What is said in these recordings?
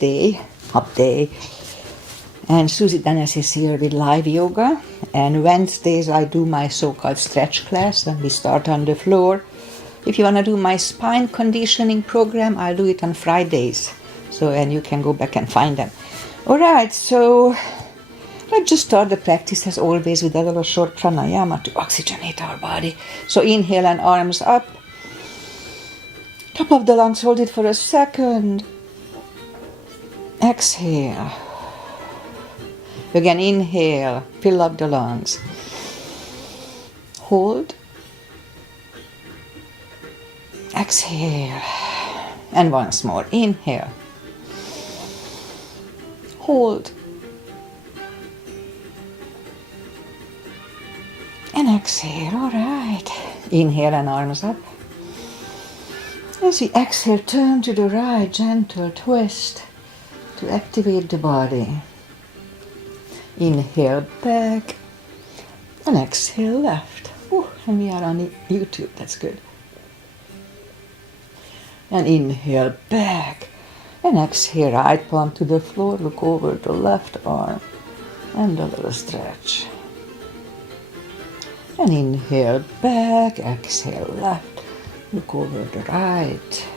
Hub day. And Susie Denes is here with live yoga. And Wednesdays I do my so-called stretch class, and we start on the floor. If you want to do my spine conditioning program, I'll do it on Fridays. And you can go back and find them. Alright, so let's just start the practice as always with a little short pranayama to oxygenate our body. So inhale and arms up. Top of the lungs, hold it for a second. Exhale. Again, inhale, fill up the lungs. Hold. Exhale. And once more, inhale. Hold. And exhale, all right. Inhale and arms up. As we exhale, turn to the right, gentle twist to activate the body. Inhale back and exhale left. Ooh, and we are on YouTube, that's good. And inhale back and exhale, right palm to the floor, look over the left arm and a little stretch. And inhale back, exhale left, look over the right.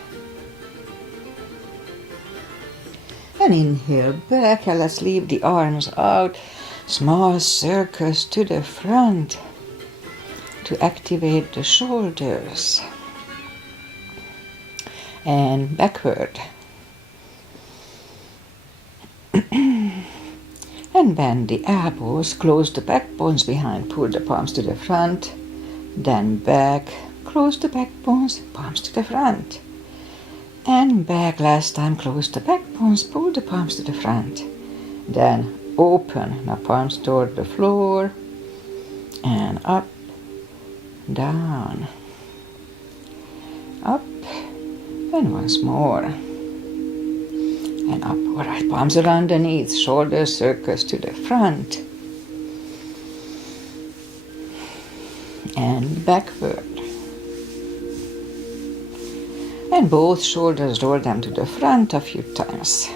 And inhale back, and let's leave the arms out. Small circles to the front to activate the shoulders. And backward. And bend the elbows, close the backbones behind, pull the palms to the front. Then back, close the backbones, palms to the front. And back, last time, close the backbones, pull the palms to the front. Then open, now palms toward the floor. And up, down, up, and once more. And up, all right, palms around the knees, shoulders circles to the front. And backward. And both shoulders, roll them to the front a few times.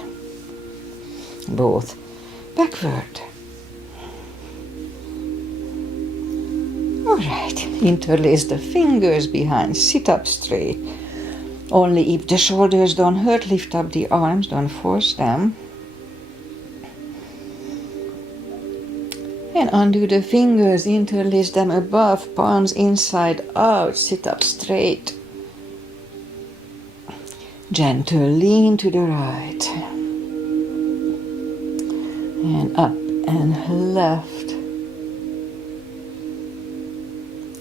Both backward. All right, interlace the fingers behind, sit up straight. Only if the shoulders don't hurt, lift up the arms, don't force them. And undo the fingers, interlace them above, palms inside out, sit up straight. Gentle lean to the right. And up and left.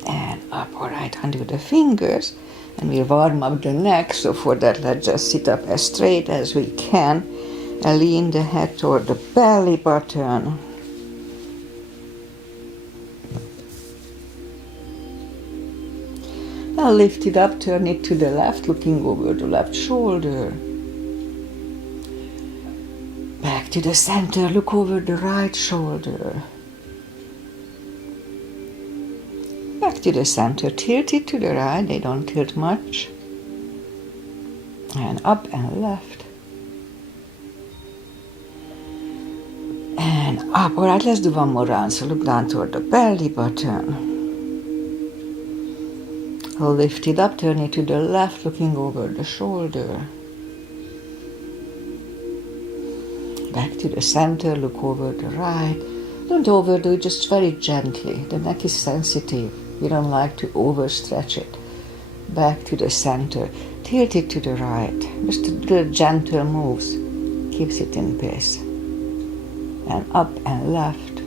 And up, all right, undo the fingers. And we'll warm up the neck, so for that let's just sit up as straight as we can and lean the head toward the belly button. Now lift it up, turn it to the left, looking over the left shoulder. Back to the center, look over the right shoulder. Back to the center, tilt it to the right, they don't tilt much. And up and left. And up, alright, let's do one more round. So look down toward the belly button. Lift it up, turn it to the left, looking over the shoulder. Back to the center, look over the right. Don't overdo it, just very gently. The neck is sensitive. We don't like to overstretch it. Back to the center. Tilt it to the right. Just the gentle moves. Keeps it in place. And up and left.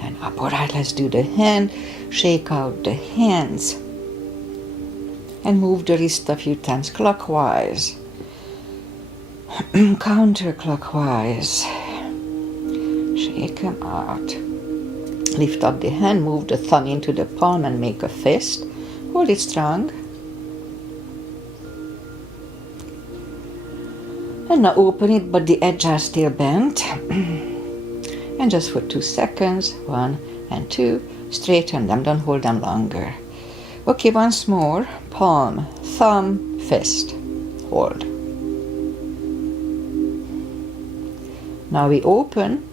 And up. Alright, let's do the hand. Shake out the hands. And move the wrist a few times clockwise. Counterclockwise. Shake them out. Lift up the hand, move the thumb into the palm and make a fist. Hold it strong. And now open it, but the edges are still bent. And just for 2 seconds, 1 and 2, straighten them, don't hold them longer. Okay, once more, palm, thumb, fist. Hold. Now we open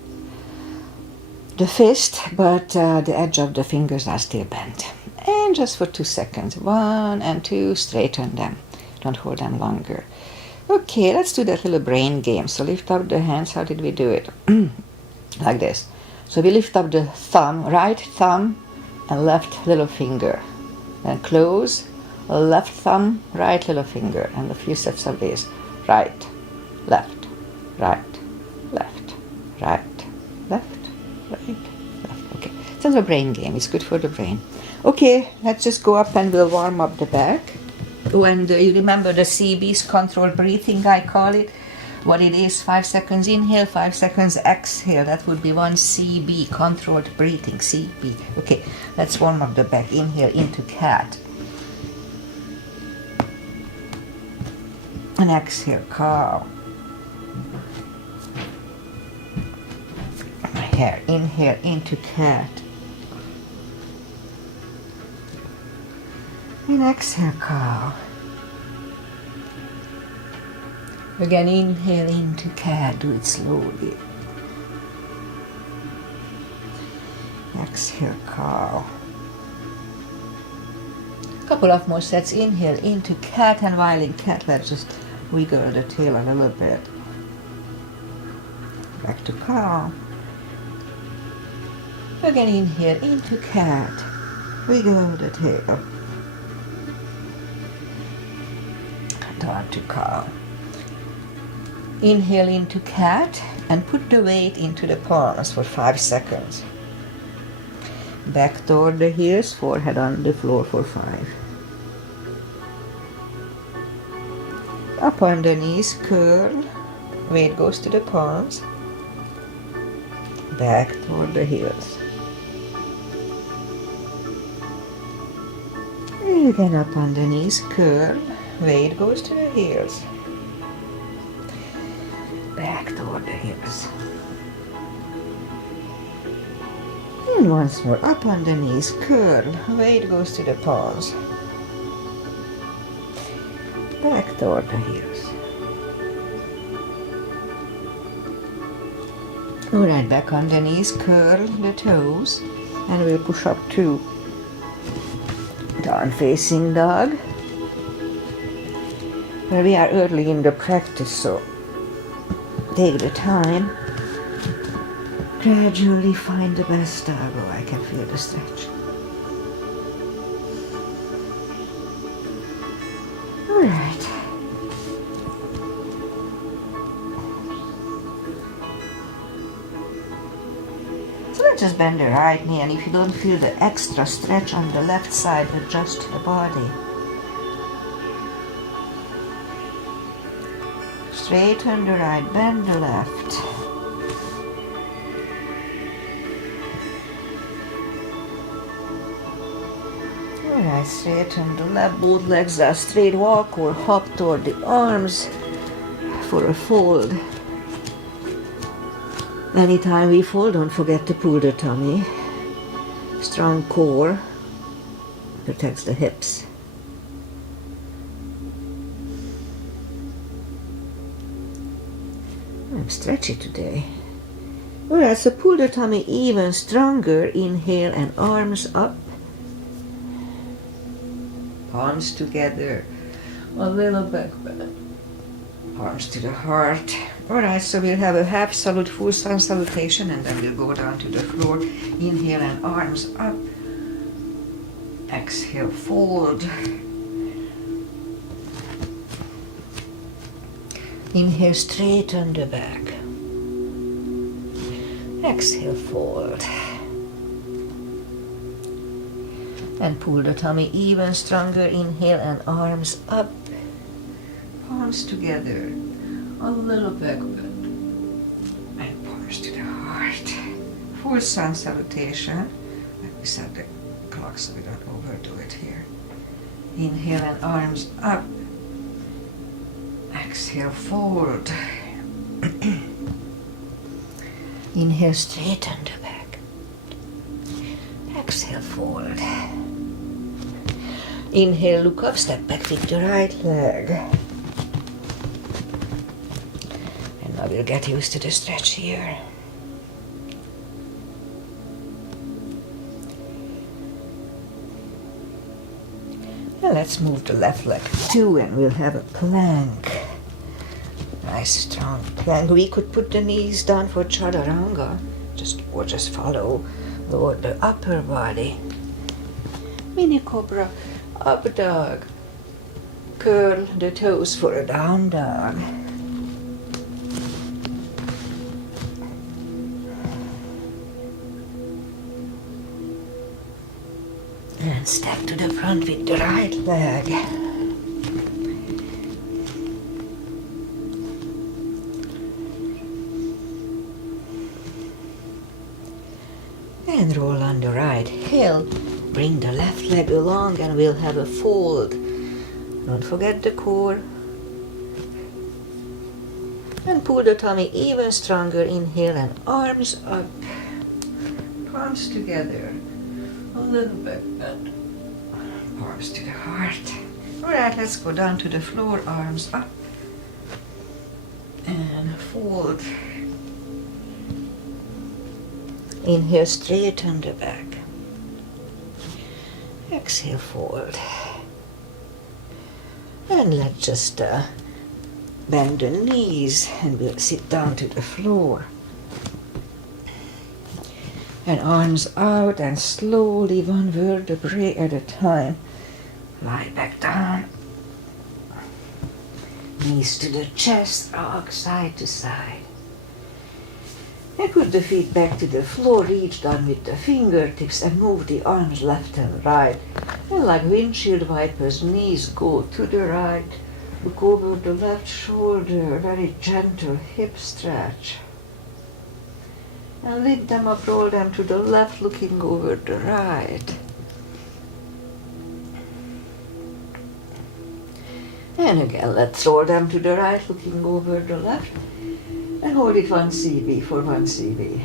the fist, but the edge of the fingers are still bent. And just for 2 seconds. 1 and 2, straighten them. Don't hold them longer. Okay, let's do that little brain game. So lift up the hands. How did we do it? Like this. So we lift up the thumb, right thumb and left little finger. And close, left thumb, right little finger. And a few sets of this. Right, left, right, left, right, left, right, left. Okay, it's a brain game. It's good for the brain. Okay, let's just go up and we'll warm up the back. And you remember the CB's controlled breathing, I call it. What it is, 5 seconds inhale, 5 seconds exhale. That would be 1 CB, controlled breathing, CB. Okay, let's warm up the back. Inhale into cat. And exhale, cow. Here, inhale into cat. And exhale, cow. Again, inhale into cat. Do it slowly. Exhale, cow. Couple of more sets. Inhale into cat, and while in cat, let's just wiggle the tail a little bit. Back to cow. Again, inhale into cat. Wiggle the tail. Down to cow. Inhale into cat and put the weight into the palms for 5 seconds. Back toward the heels, forehead on the floor for 5. Up on the knees, curl. Weight goes to the palms. Back toward the heels. And again up on the knees, curl. Weight goes to the heels. Back toward the hips. And once more, up on the knees, curl. Weight goes to the palms. Back toward the heels. Alright, back on the knees, curl the toes. And we'll push up to down facing dog. Well, we are early in the practice, so take the time. Gradually find the best dog. Oh, I can feel the stretch. All right. So let's just bend the right knee, and if you don't feel the extra stretch on the left side, adjust the body. Straighten the right, bend the left. Alright, straighten the left, both legs are straight. Walk or hop toward the arms for a fold. Anytime we fold, don't forget to pull the tummy. Strong core protects the hips. I'm stretchy today. Alright, so pull the tummy even stronger. Inhale and arms up. Palms together. A little back bend. Arms to the heart. Alright, so we'll have a half salute, full sun salutation, and then we'll go down to the floor. Inhale and arms up. Exhale, fold. Inhale, straighten the back. Exhale, fold. And pull the tummy even stronger. Inhale and arms up. Palms together. A little back bend. And palms to the heart. Full sun salutation. Let me set the clock so we don't overdo it here. Inhale and arms up. Exhale, fold. Inhale, straighten the back. Exhale, fold. Inhale, look up, step back with the right leg. And now we'll get used to the stretch here. And let's move the left leg too, and we'll have a plank. Nice strong plank. We could put the knees down for chaturanga, or just follow the upper body. Mini cobra, up dog. Curl the toes for a down dog. And step to the front with the right leg. And roll on the right heel. Bring the left leg along and we'll have a fold. Don't forget the core. And pull the tummy even stronger. Inhale and arms up. Palms together. A little bit bend. Arms to the heart. Alright, let's go down to the floor. Arms up. And fold. Inhale, straighten the back. Exhale, fold. And let's just bend the knees and we'll sit down to the floor. And arms out and slowly one vertebrae at a time. Lie back down. Knees to the chest, rock side to side. And put the feet back to the floor, reach down with the fingertips and move the arms left and right. And like windshield wipers, knees go to the right. Look over the left shoulder, very gentle hip stretch. And lift them up, roll them to the left, looking over the right. And again, let's roll them to the right, looking over the left. And hold it 1 cb for 1 cb.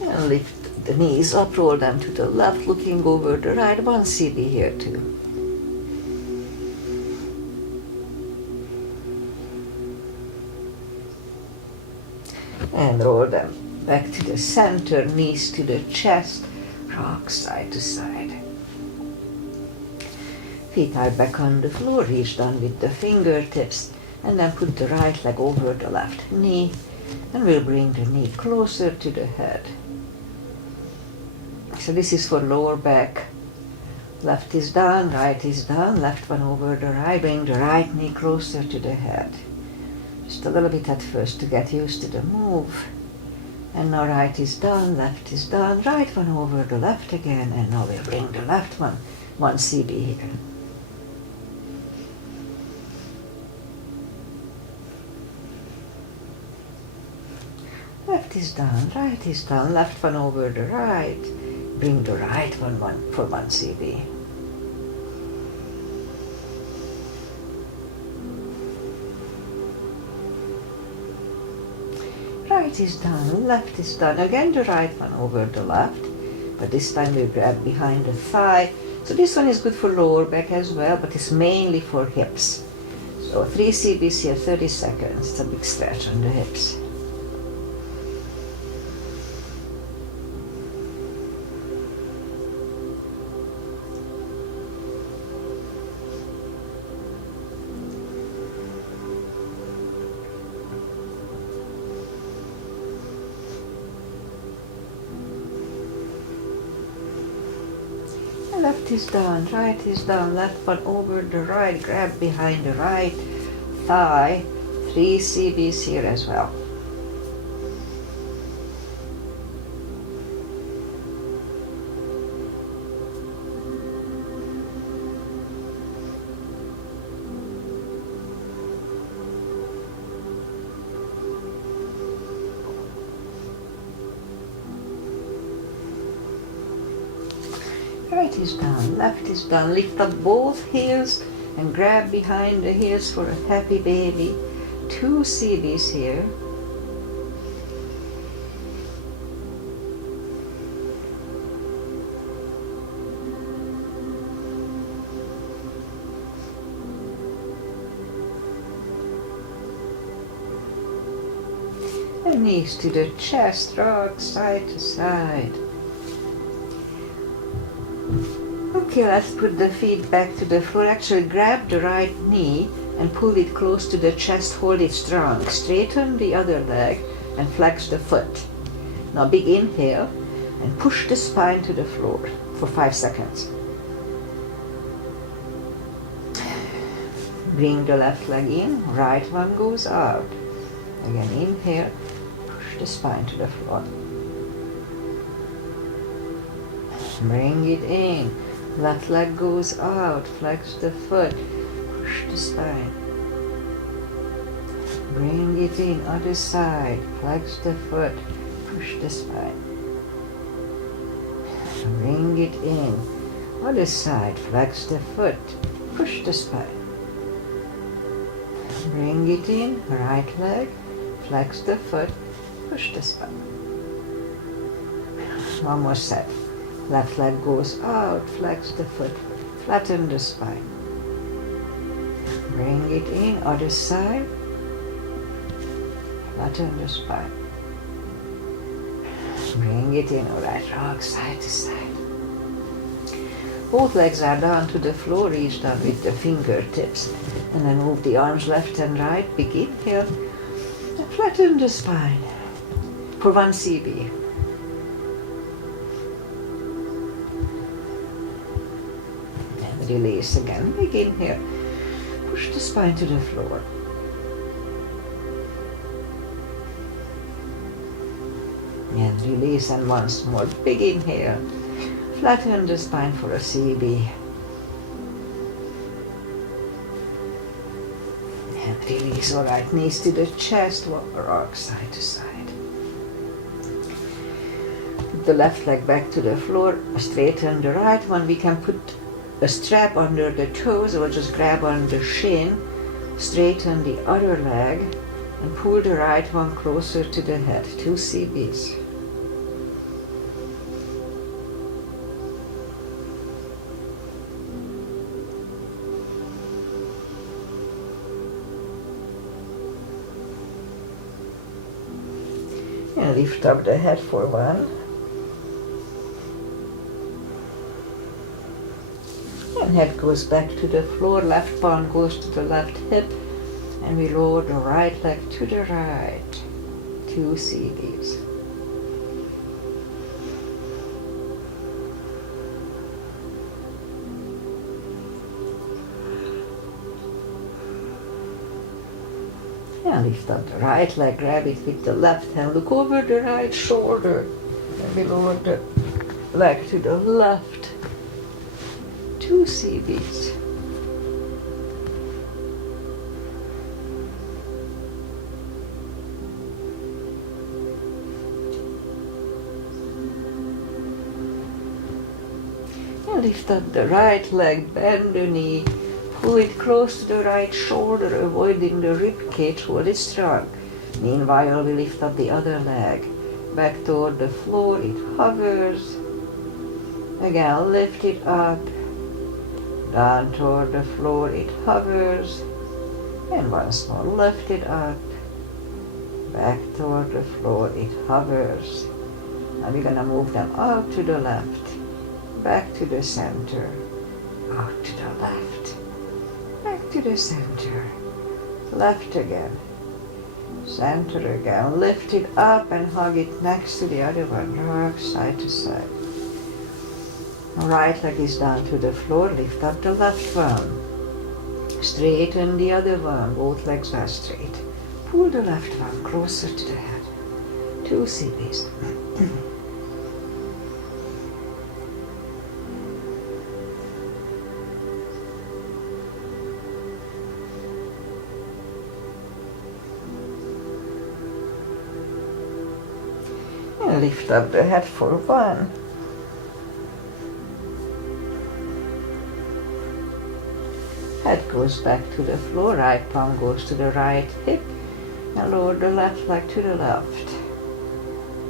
And lift the knees up, roll them to the left, looking over the right, 1 cb here too. And roll them back to the center, knees to the chest, rock side to side. Feet are back on the floor, reach down with the fingertips, and then put the right leg over the left knee, and we'll bring the knee closer to the head. So this is for lower back. Left is down, right is down, left one over the right, bring the right knee closer to the head. Just a little bit at first to get used to the move. And now right is down, left is down, right one over the left again, and now we'll bring the left one, 1 cb here. Left is down, right is down, left one over the right, bring the right one for 1 cb. Right is down, left is down, again the right one over the left, but this time we grab behind the thigh. So this one is good for lower back as well, but it's mainly for hips. So 3 cb's here, 30 seconds, it's a big stretch on the hips. Left is down, right is down, left one over the right, grab behind the right thigh, 3 cb's here as well. Right is down, left is down, lift up both heels and grab behind the heels for a happy baby. 2 cb's here. And knees to the chest, rock side to side. Okay, let's put the feet back to the floor. Actually, grab the right knee and pull it close to the chest, hold it strong. Straighten the other leg and flex the foot. Now big inhale and push the spine to the floor for 5 seconds. Bring the left leg in, right one goes out. Again, inhale, push the spine to the floor. Bring it in, left leg goes out, flex the foot, push the spine. Bring it in, other side, flex the foot, push the spine. Bring it in, other side, flex the foot, push the spine. Bring it in, right leg, flex the foot, push the spine. One more set. Left leg goes out, flex the foot, flatten the spine. Bring it in, other side, flatten the spine. Bring it in, alright, rock side to side. Both legs are down to the floor, reach down with the fingertips. And then move the arms left and right, big inhale, and flatten the spine for 1 CB. And release again, big inhale, push the spine to the floor. And release, and once more, big inhale, flatten the spine for a CB. And release, alright, knees to the chest, rock side to side. Put the left leg back to the floor, straighten the right one. We can put a strap under the toes or just grab on the shin, straighten the other leg, and pull the right one closer to the head, 2 CBs. And lift up the head for 1. And head goes back to the floor, left palm goes to the left hip, and we lower the right leg to the right, 2 CBs. And lift up the right leg, grab it with the left hand, look over the right shoulder, and we lower the leg to the left, 2 CBs. And lift up the right leg, bend the knee, pull it close to the right shoulder, avoiding the rib cage, hold it strong. Meanwhile, we lift up the other leg, back toward the floor, it hovers. Again, lift it up, down toward the floor, it hovers. And once more, lift it up, back toward the floor, it hovers. Now we're gonna move them out to the left, back to the center, out to the left, back to the center, left again, center again, lift it up and hug it next to the other one, rock side to side. Right leg is down to the floor, lift up the left one, straighten the other one, both legs are straight. Pull the left one closer to the head, 2 CBs. And lift up the head for 1. Head goes back to the floor, right palm goes to the right hip, and lower the left leg to the left,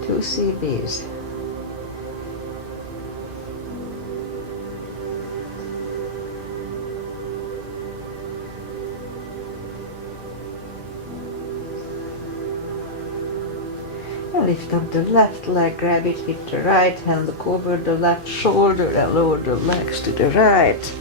2 CBs. Now lift up the left leg, grab it with the right hand, look over the left shoulder and lower the legs to the right.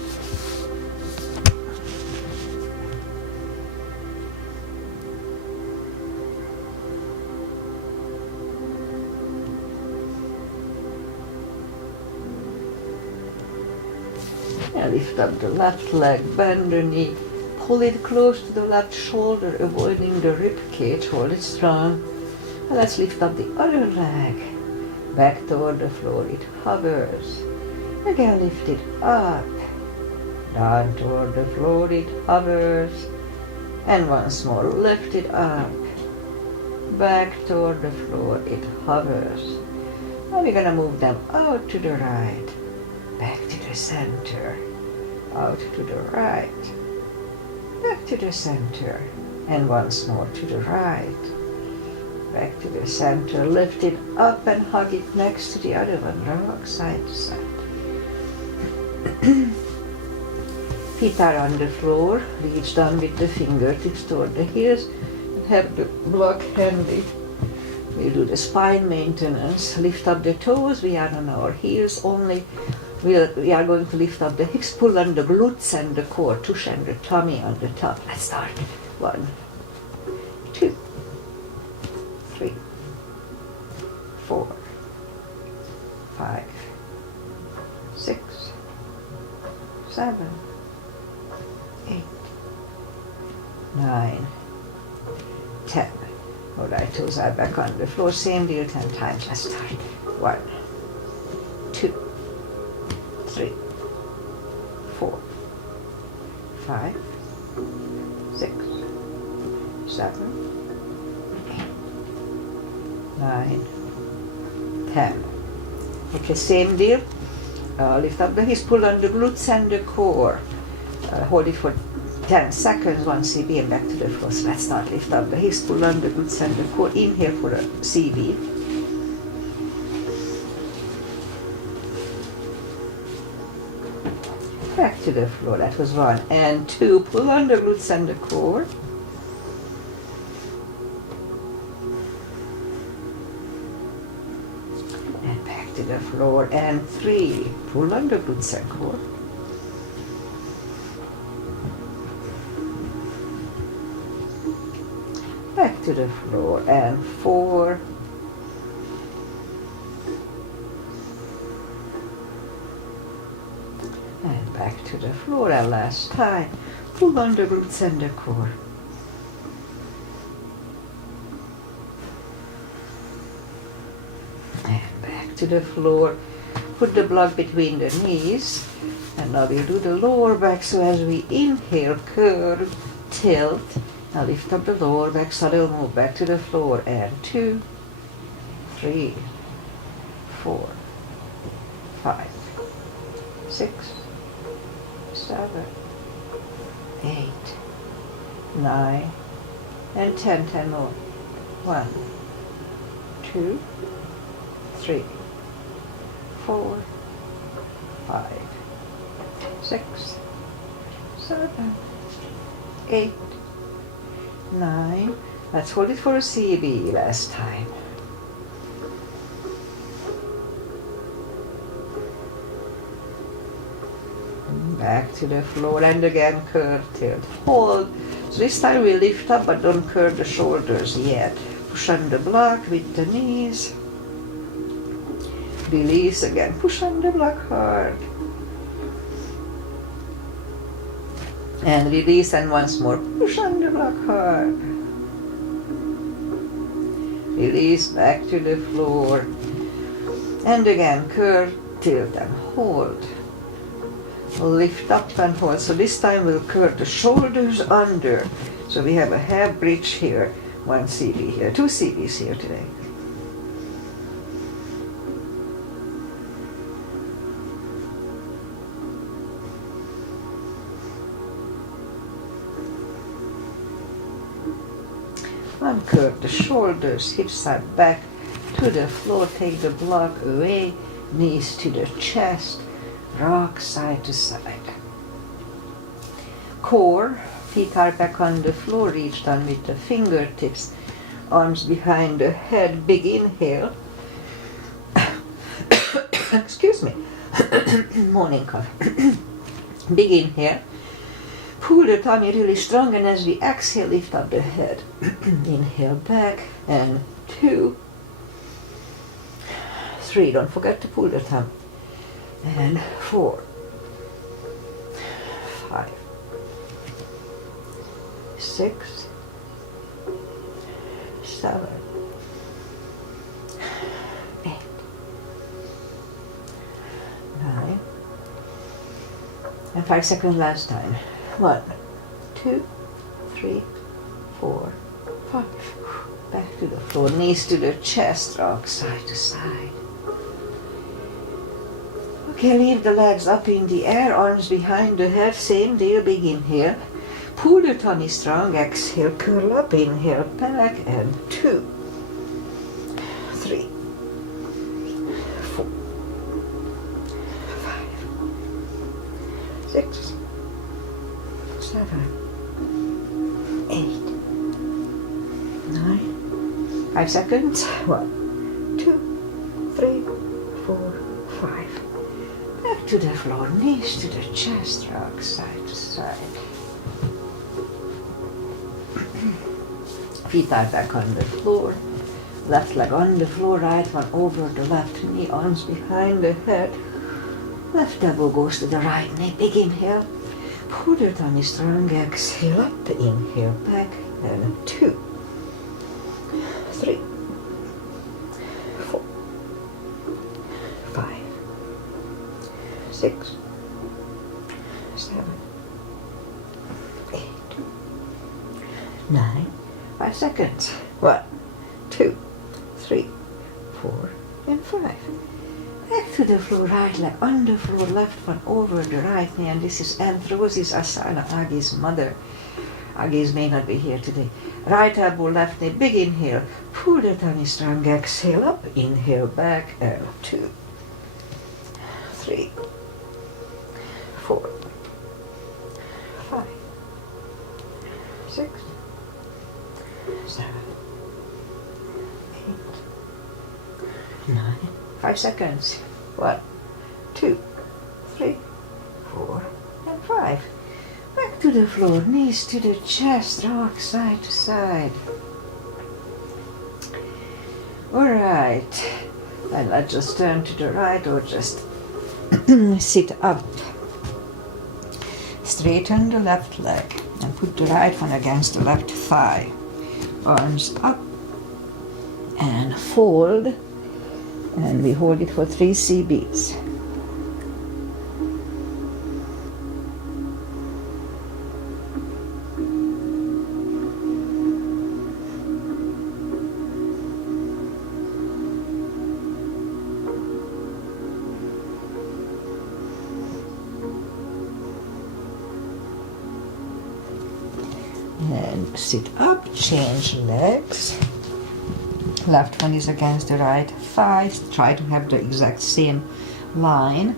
Now lift up the left leg, bend the knee, pull it close to the left shoulder, avoiding the rib cage, hold it strong. And let's lift up the other leg, back toward the floor, it hovers. Again lift it up, down toward the floor, it hovers. And once more, lift it up, back toward the floor, it hovers. Now we're gonna move them out to the right, back to the center, out to the right, back to the center, and once more to the right, back to the center. Lift it up and hug it next to the other one, rock side to side. Feet are on the floor, reach down with the fingertips toward the heels, and have the block handy. We'll do the spine maintenance, lift up the toes, we are on our heels only. We are going to lift up the hips, pull on the glutes and the core, tush and the tummy on the top. Let's start. 1, 2, 3, 4, 5, 6, 7, 8, 9, 10. All right, toes are back on the floor. Same deal, 10 times. Let's start. 1, 2, 3, 4, 5, 6, 7, 8, 9, 10. Okay, same deal. Lift up the hips, pull on the glutes and the core. Hold it for 10 seconds, 1 CB, and back to the floor. So let's start. Lift up the hips, pull on the glutes and the core. Inhale for a CB. Back to the floor. That was 1 and 2. Pull on the glutes and the core. And back to the floor. And 3. Pull on the glutes and core. Back to the floor. And 4. And back to the floor, and last time. Pull on the glutes and the core. And back to the floor. Put the block between the knees. And now we'll do the lower back. So as we inhale, curve, tilt. Now lift up the lower back, so they'll move back to the floor. And 2, 3, 4, 5, 6, 7, 8, 9, and 10. 10 more. 1, 2, 3, 4, 5, 6, 7, 8, 9. Let's hold it for a CB last time. Back to the floor, and again curve, tilt, hold. So this time we lift up, but don't curve the shoulders yet. Push on the block with the knees. Release again, push on the block hard. And release, and once more, push on the block hard. Release, back to the floor. And again, curve, tilt, and hold. Lift up and hold. So this time we'll curve the shoulders under. So we have a half bridge here, 1 CB here, 2 CBs here today. Uncurve the shoulders, hips are back to the floor, take the block away, knees to the chest, rock side to side. Core, feet are back on the floor, reach down with the fingertips, arms behind the head, big inhale. Excuse me, morning cough. Big inhale. Pull the tummy really strong, and as we exhale, lift up the head. Inhale back, and 2, 3. Don't forget to pull the tummy. And 4, 5, 6, 7, 8, 9, and 5 seconds last time. 1, 2, 3, 4, 5. Back to the floor, knees to the chest, rock side to side. Okay, leave the legs up in the air, arms behind the head, same deal, big inhale. Pull the tummy strong, exhale, curl up, inhale back, and 2, 3, 4, 5, 6, 7, 8, 9. 5 seconds. 1, 2, 3, 4, 5. Back to the floor, knees to the chest, rock side to side. Feet are back on the floor. Left leg on the floor, right one over the left knee, arms behind the head. Left elbow goes to the right knee. Big inhale. Pull the tummy strong, exhale up, inhale back, and 2, 3, 4, 5, 6, 7, 8, 9. 5 seconds. 1, 2, 3, 4, and 5. Back to the floor, right leg on the floor, left one over the right knee, and this is Anthrosis Asana, Agi's mother. Agis may not be here today. Right elbow, left knee, big inhale. Pull the tummy strong, exhale up, inhale back, and 2, 3, 4, 5, 6, 7, 8, 9. 5 seconds. 1, 2, 3, 4, and 5. Back to the floor, knees to the chest, rock side to side. Alright, and let's just turn to the right or just sit up. Straighten the left leg and put the right one against the left thigh. Arms up and fold, and we hold it for 3 CBs. And sit up, change legs. Left one is against the right thigh. Try to have the exact same line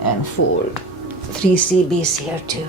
and fold. 3 CBs here too.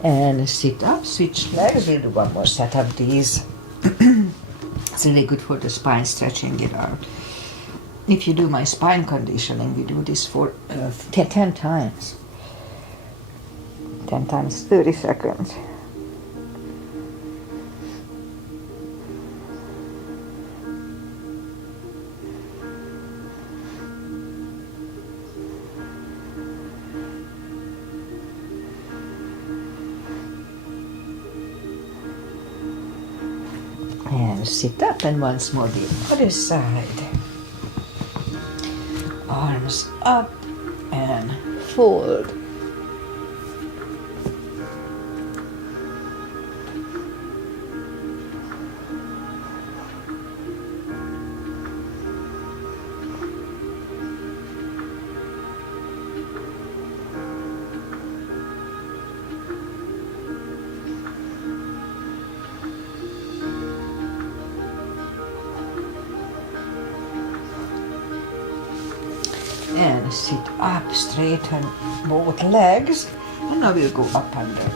And sit up, switch legs. We'll do one more set of these. It's really good for the spine, stretching it out. If you do my spine conditioning, we do this for 10 times. 10 times 30 seconds. And sit up, and once more the other side. Arms up and fold. and sit up, straighten both legs, and now we'll go up under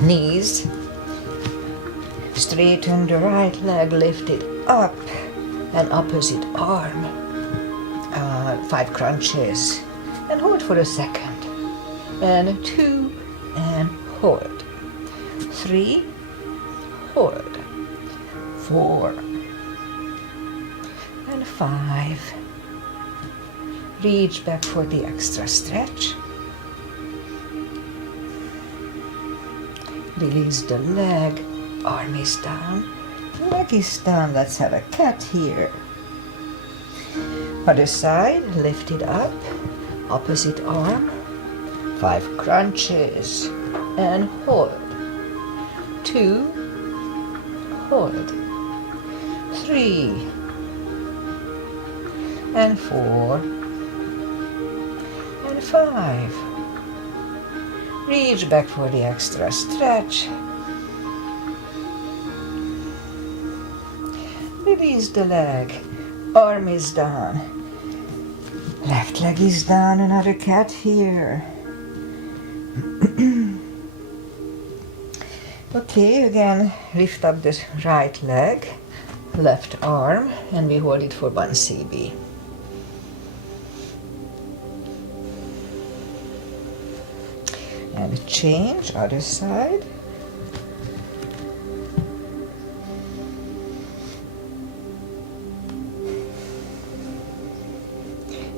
knees. Straighten the right leg, lift it up, and opposite arm. 5 crunches, and hold for a second. And 2, and hold. 3, hold. 4, and 5. Reach back for the extra stretch. Release the leg, arm is down, leg is down. Let's have a cat here. Other side, lift it up, opposite arm, 5 crunches, and hold. 2, hold. 3, and 4, and 5. Reach back for the extra stretch. Release the leg, arm is down, left leg is down, another cat here. Okay, again, lift up the right leg, left arm, and we hold it for 1 CB. And change, other side.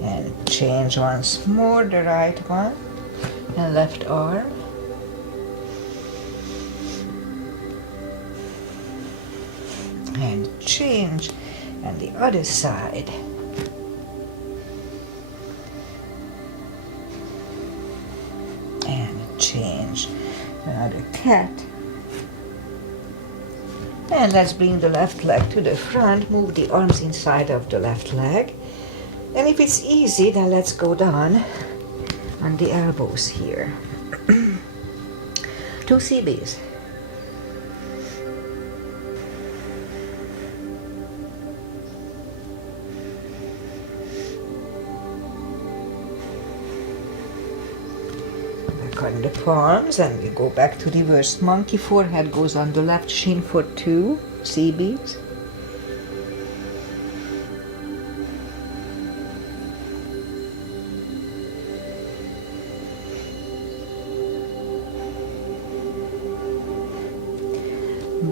And change once more, the right one, and left arm. And change, and the other side. And change, another cat. And let's bring the left leg to the front, move the arms inside of the left leg. And if it's easy, then let's go down on the elbows here. 2 CBs. Back on the palms, and we go back to reverse monkey. Forehead goes on the left shin for 2 CBs.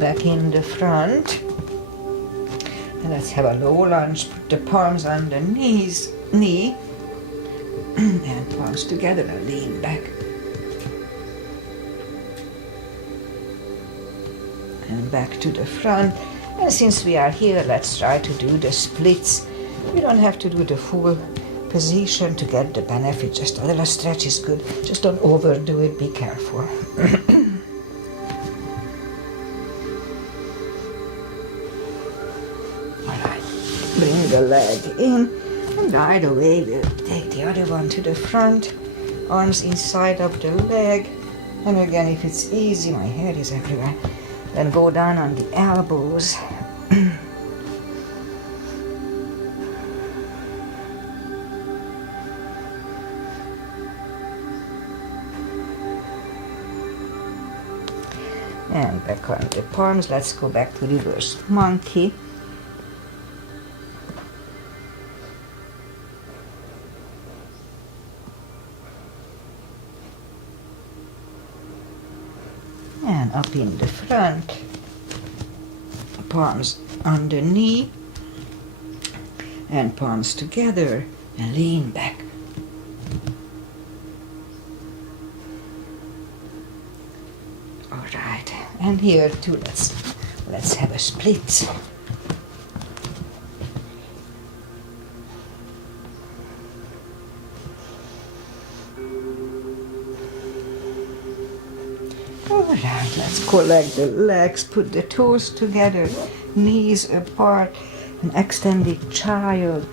Back in the front, and let's have a low lunge. Put the palms on the knee, and palms together and lean back. And back to the front. And since we are here, let's try to do the splits. You don't have to do the full position to get the benefit. Just a little stretch is good. Just don't overdo it. Be careful. Bring the leg in, and right away we'll take the other one to the front, arms inside of the leg, and again, if it's easy, my hair is everywhere, then go down on the elbows. And back on the palms. Let's go back to reverse monkey. And up in the front, palms on the knee, and palms together, and lean back. All right, and here too, let's have a split. Alright, let's collect the legs, put the toes together, knees apart, an extended child.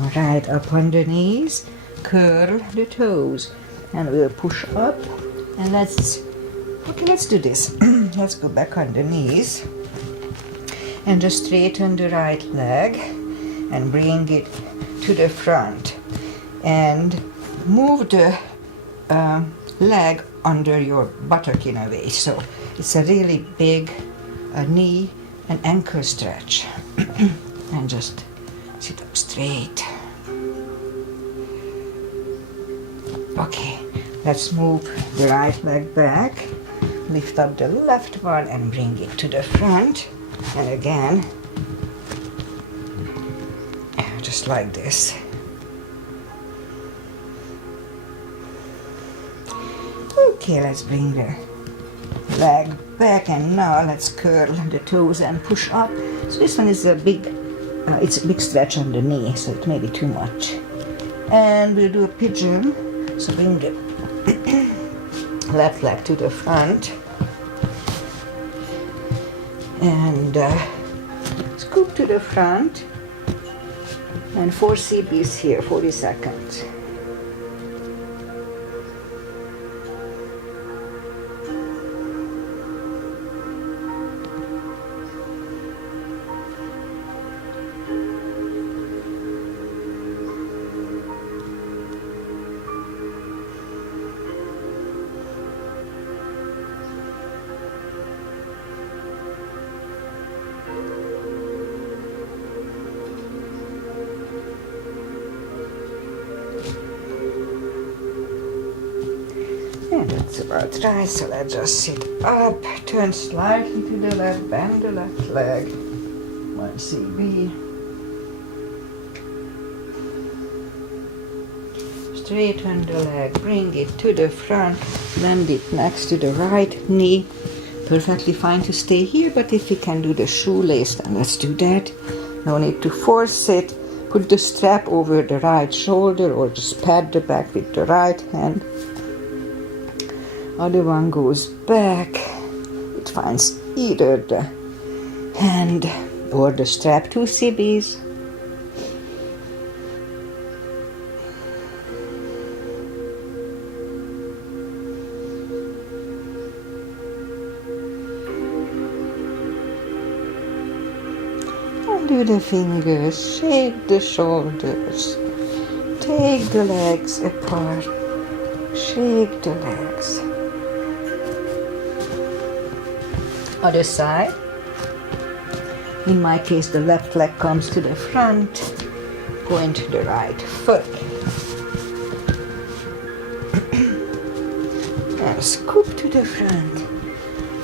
Alright, up on the knees, curl the toes, and we'll push up, and let's Okay, let's do this. Let's go back on the knees and just straighten the right leg and bring it to the front and move the leg under your buttock in a way. So it's a really big knee and ankle stretch. And just sit up straight. Okay, let's move the right leg back, lift up the left one and bring it to the front. And again, just like this. Okay, let's bring the leg back and now let's curl the toes and push up. So this one is it's a big stretch on the knee, so it may be too much. And we'll do a pigeon. So bring the left leg to the front and scoop to the front and 4 CBs here, 40 seconds. And that's about right, so let's just sit up, turn slightly to the left, bend the left leg, 1 CB. Straighten the leg, bring it to the front, land it next to the right knee. Perfectly fine to stay here, but if we can do the shoelace, then let's do that. No need to force it. Put the strap over the right shoulder or just pat the back with the right hand. Other one goes back. It finds either the hand or the strap, 2 CBs. Do the fingers, shake the shoulders, take the legs apart, shake the legs. Other side. In my case, the left leg comes to the front, point the right foot. And scoop to the front.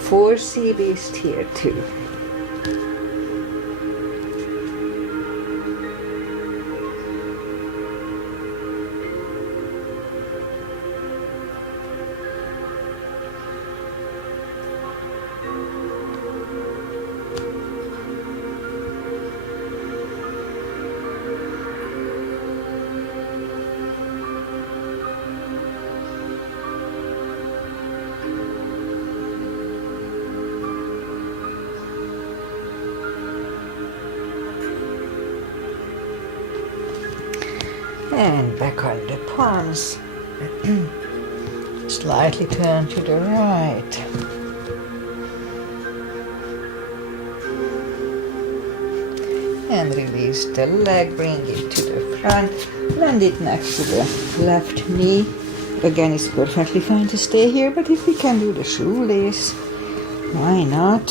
4 CBs here too. And back on the palms. Slightly turn to the right. And release the leg, bring it to the front. Land it next to the left knee. Again, it's perfectly fine to stay here, but if we can do the shoelace, why not?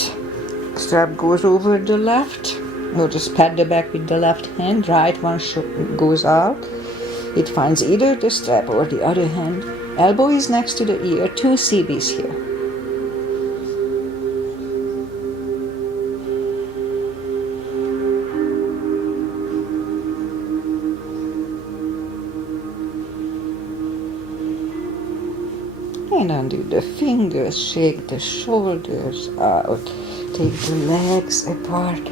Strap goes over the left. Or just pat the back with the left hand. Right one goes out. It finds either the strap or the other hand. Elbow is next to the ear, 2 CBs here. And undo the fingers, shake the shoulders out, take the legs apart.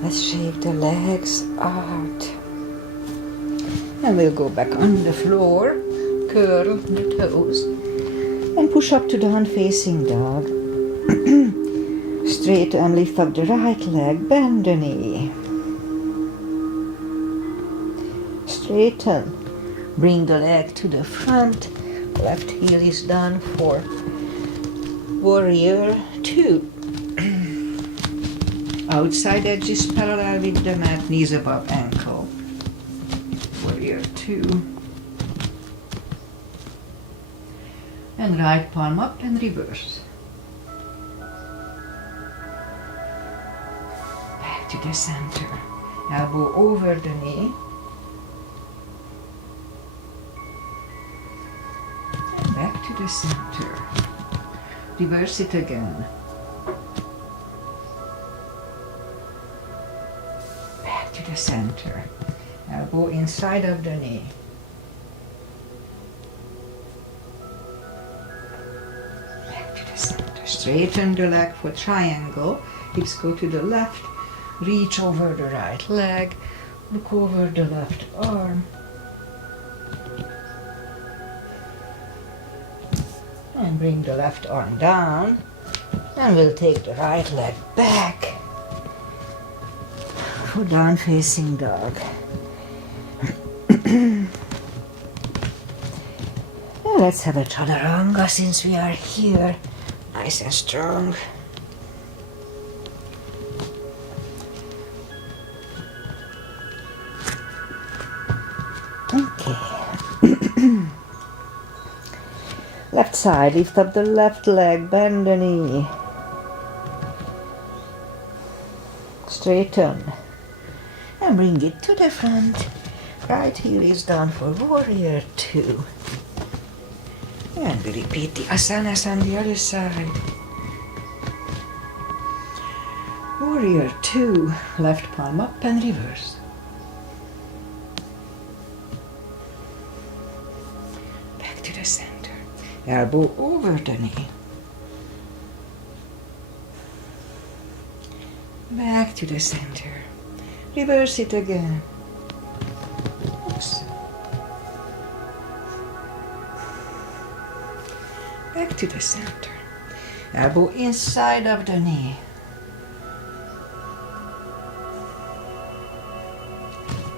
Let's shake the legs out. And we'll go back on the floor, curl the toes, and push up to down facing dog. Straight and lift up the right leg, bend the knee. Straighten, bring the leg to the front. Left heel is done for Warrior 2. Outside edge is parallel with the mat, knees above ankle. Warrior 2. And right palm up and reverse. Back to the center. Elbow over the knee. And back to the center. Reverse it again. Back to the center. Elbow inside of the knee. Back to the center. Straighten the leg for triangle. Hips go to the left. Reach over the right leg. Look over the left arm. And bring the left arm down, and we'll take the right leg back for down facing dog. Well, let's have a chaturanga since we are here, nice and strong. Okay. Left side, lift up the left leg, bend the knee. Straighten. And bring it to the front. Right heel is down for Warrior 2. And we repeat the asanas on the other side. Warrior 2, left palm up and reverse. Back to the center. Elbow over the knee. Back to the center. Reverse it again. Oops. Back to the center. Elbow inside of the knee.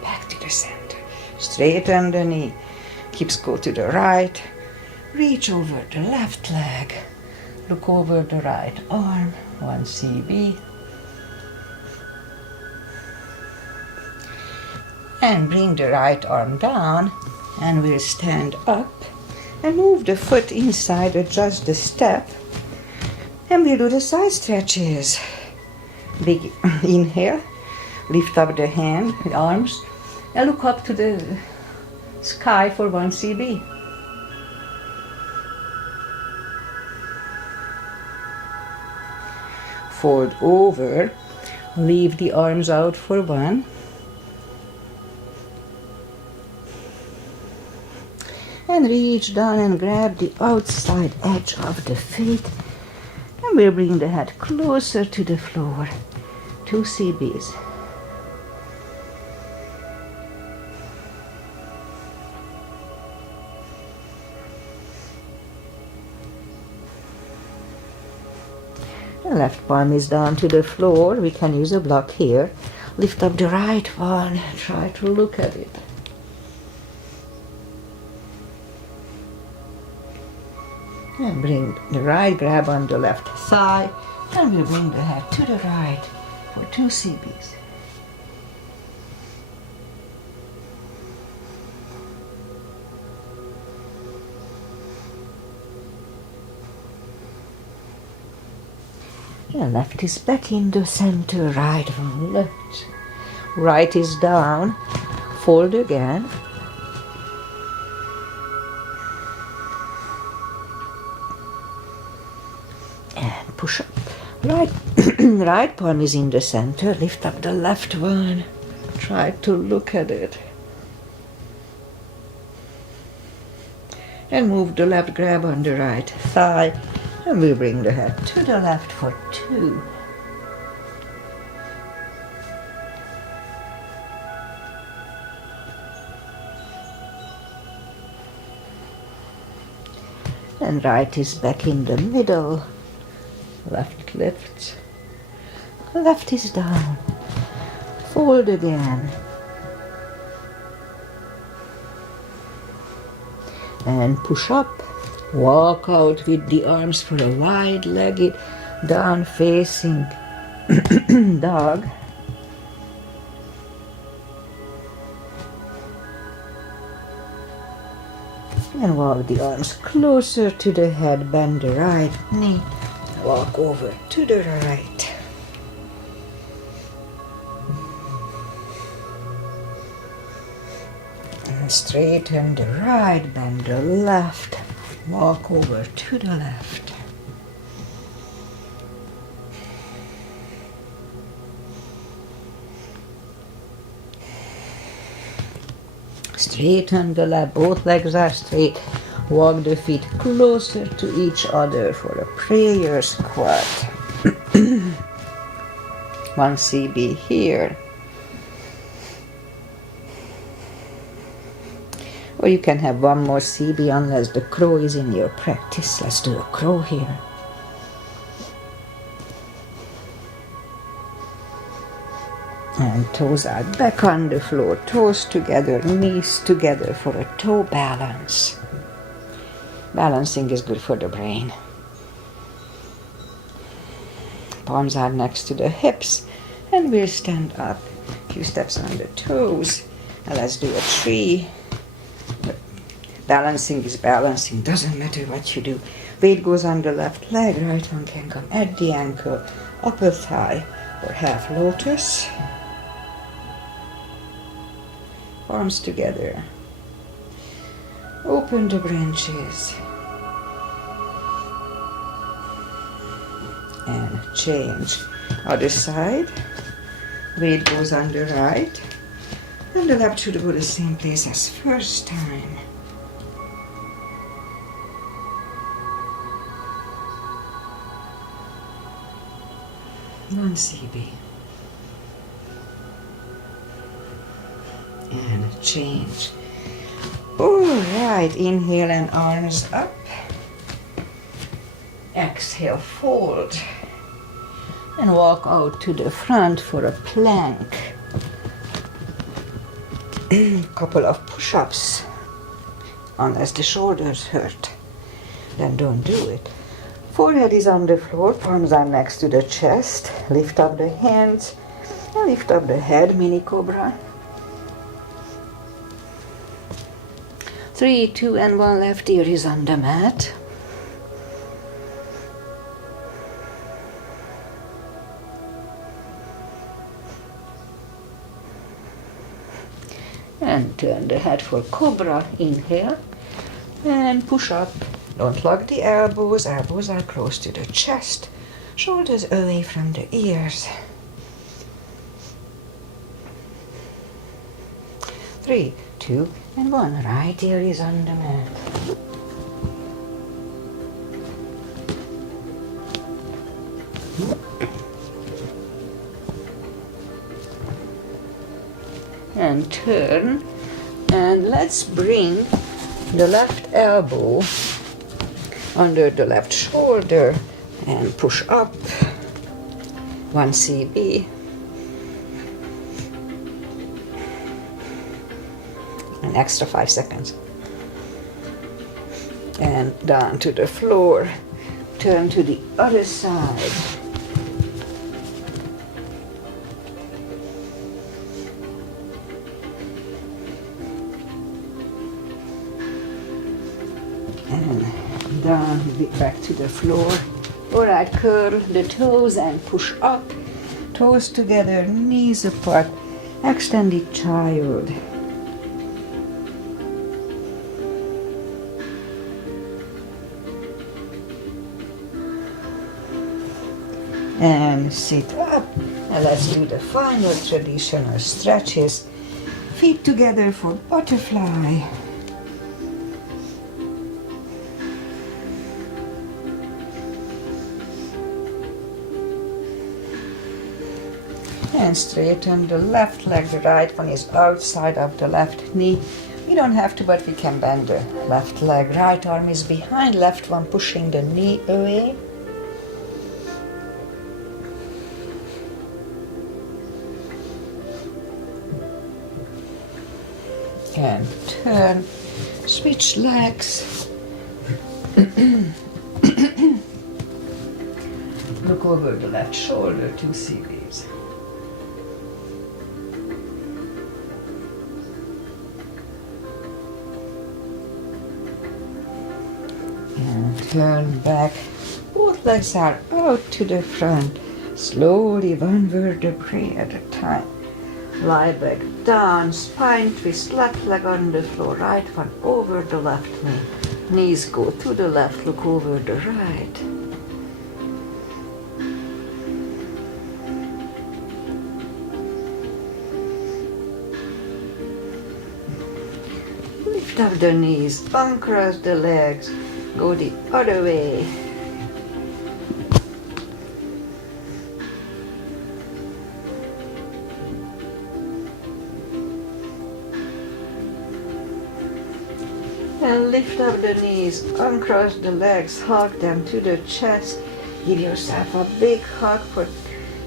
Back to the center. Straighten the knee. Hips go to the right. Reach over the left leg. Look over the right arm. 1 CB. And bring the right arm down, and we'll stand up and move the foot inside, adjust the step, and we'll do the side stretches. Big inhale, lift up the hand, the arms, and look up to the sky for 1 CB. Fold over, leave the arms out for 1. And reach down and grab the outside edge of the feet. And we'll bring the head closer to the floor. 2 CBs. The left palm is down to the floor. We can use a block here. Lift up the right one. Try to look at it. And bring the right grab on the left thigh. And we'll bring the head to the right for 2 CBs. The left is back in the center, right one left. Right is down, fold again. And push up. Right, right palm is in the center, lift up the left one. Try to look at it. And move the left grab on the right thigh. And we'll bring the head to the left for 2. And right is back in the middle. Left lifts. Left is down. Fold again. And push up. Walk out with the arms for a wide-legged, down-facing dog. And walk the arms closer to the head, bend the right knee, walk over to the right. And straighten the right, bend the left, walk over to the left. Straighten the left, both legs are straight. Walk the feet closer to each other for a prayer squat. 1 CB here. Or you can have one more CB unless the crow is in your practice. Let's do a crow here. And toes are back on the floor, toes together, knees together for a toe balance. Balancing is good for the brain. Palms are next to the hips, and we'll stand up. A few steps on the toes. Now let's do a tree. Balancing is balancing, doesn't matter what you do. Weight goes on the left leg, right one can come at the ankle, upper thigh, or half lotus. Arms together. Open the branches. And change. Other side. Weight goes on the right. And the left should go the same place as first time. One CB. And change. Alright, inhale and arms up. Exhale, fold. And walk out to the front for a plank. Couple of push-ups. Unless the shoulders hurt, then don't do it. Forehead is on the floor, palms are next to the chest. Lift up the hands and lift up the head, mini cobra. 3, 2, and 1 left ear is on the mat. And turn the head for cobra, inhale, and push up. Don't lock the elbows, elbows are close to the chest, shoulders away from the ears. 3, 2, and 1, right ear is on the mat. And turn, and let's bring the left elbow under the left shoulder and push up. 1 CB. An extra 5 seconds. And down to the floor. Turn to the other side. And down, back to the floor. Alright, curl the toes and push up. Toes together, knees apart. Extended child. And sit up. And let's do the final traditional stretches. Feet together for butterfly. And straighten the left leg, the right one is outside of the left knee. We don't have to, but we can bend the left leg. Right arm is behind, left one pushing the knee away. And turn, switch legs. Look over the left shoulder, 2 sea waves. And turn back. Both legs are out to the front. Slowly, one vertebrae at a time. Lie back down, spine twist, left leg on the floor, right one over the left knee. Knees go to the left, look over the right. Lift up the knees, uncross the legs, go the other way. And lift up the knees, uncross the legs, hug them to the chest. Give yourself a big hug for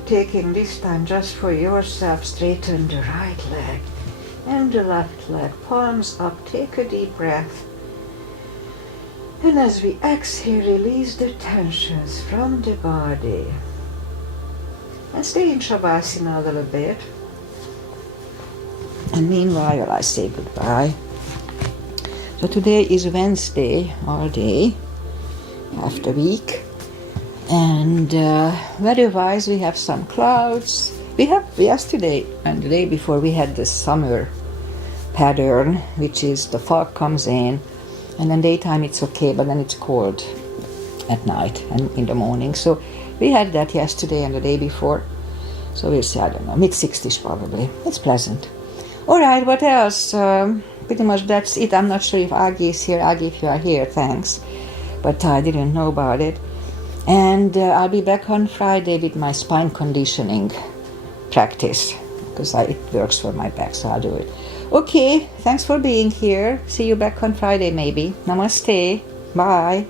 taking this time just for yourself. Straighten the right leg and the left leg, palms up, take a deep breath. And as we exhale, release the tensions from the body. And stay in Shavasana a little bit. And meanwhile, I say goodbye. So today is Wednesday, all day, after week. And weather-wise, we have some clouds. We have yesterday and the day before we had the summer pattern, which is the fog comes in, and then daytime it's okay, but then it's cold at night and in the morning. So we had that yesterday and the day before. So we'll see, I don't know, mid-60s probably. It's pleasant. All right, what else? Pretty much that's it. I'm not sure if Agi is here. Agi, if you are here, thanks. But I didn't know about it. And I'll be back on Friday with my spine conditioning practice, because it works for my back, so I'll do it. Okay, thanks for being here. See you back on Friday maybe. Namaste. Bye.